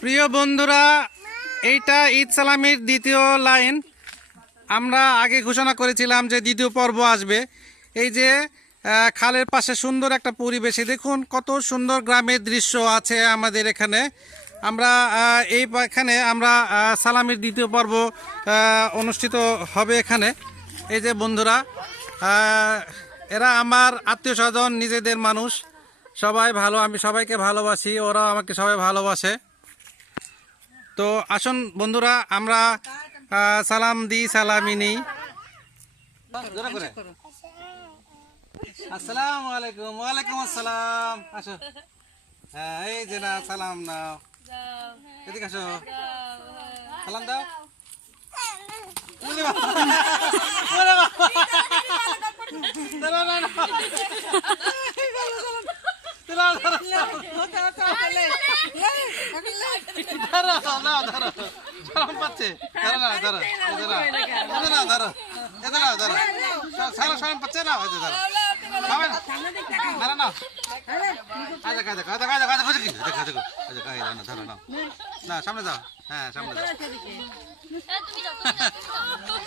প্রিয় বন্ধুরা, এইটা ঈদ সালামির দ্বিতীয় লাইন। আমরা আগে ঘোষণা করেছিলাম যে দ্বিতীয় পর্ব আসবে। এই যে খালের পাশে সুন্দর একটা পরিবেশে দেখুন কত সুন্দর গ্রামের দৃশ্য আছে আমাদের এখানে। আমরা এখানে আমরা সালামির দ্বিতীয় পর্ব অনুষ্ঠিত হবে এখানে। এই যে বন্ধুরা, এরা আমার আত্মীয় স্বজন, নিজেদের মানুষ, সবাই ভালো। আমি সবাইকে ভালোবাসি, ওরাও আমাকে সবাই ভালোবাসে। তো আসুন বন্ধুরা, আমরা সালাম দিই, সালামি নিই। আসসালামু আলাইকুম। ওয়ালাইকুম আসসালাম। আসো। হ্যাঁ, এই যে না, সালাম নাও। এদিকে আসো, সালাম দাও। সালাম পাচ্ছে, ধরো না, ধরো, ধরো, ধরো, ধরো, সালাম পাচ্ছে না, ধরো, ধরো না, ধরো না, না সামনে যাও, হ্যাঁ সামনে যাও।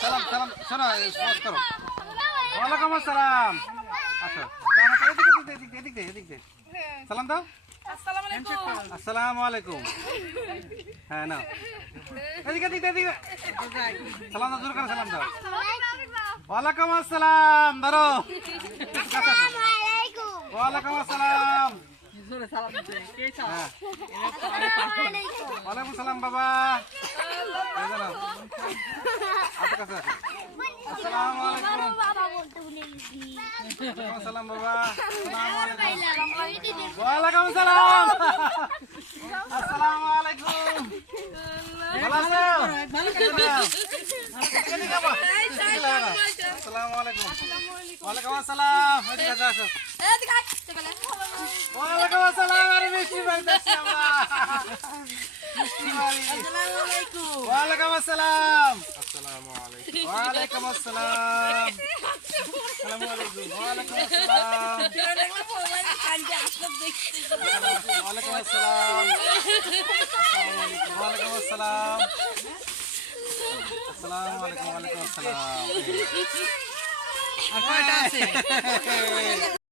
সালাম সালাম, শোনো, করো। ওয়ালাইকুম আসসালাম। আসো, এদিক দে, সালাম দাও। আসসালামু আলাইকুম। হ্যাঁ নাও, এদিকে সালাম দাও, জোর করে সালাম দাও। ওয়ালাইকুম আসসালাম, ধরো। ওয়ালাইকুম আসসালাম। ওয়ালাইকুম সালাম বাবা। আসসালামু আলাইকুম। আসসালাম বাবা। ওয়ালাইকুম সালাম। আসসালামু আলাইকুম। ভালো আছো? আসসালামু আলাইকুম। ওয়ালাইকুম আসসালাম। এদিকে আসো। ওয়ালাইকুম আসসালাম। আরে মিষ্টি ভাই দেখছি আমরা। মিষ্টি ভাই। আসসালামু আলাইকুম। ওয়ালাইকুম আসসালাম। আসসালামু আলাইকুম। ওয়ালাইকুম আসসালাম। আসসালামু আলাইকুম। ওয়ালাইকুম আসসালাম। ওয়ালাইকুম আসসালাম। ওয়ালাইকুম আসসালাম। আসসালামু আলাইকুম। ওয়ালাইকুম আসসালাম। আর কয়টা আছে?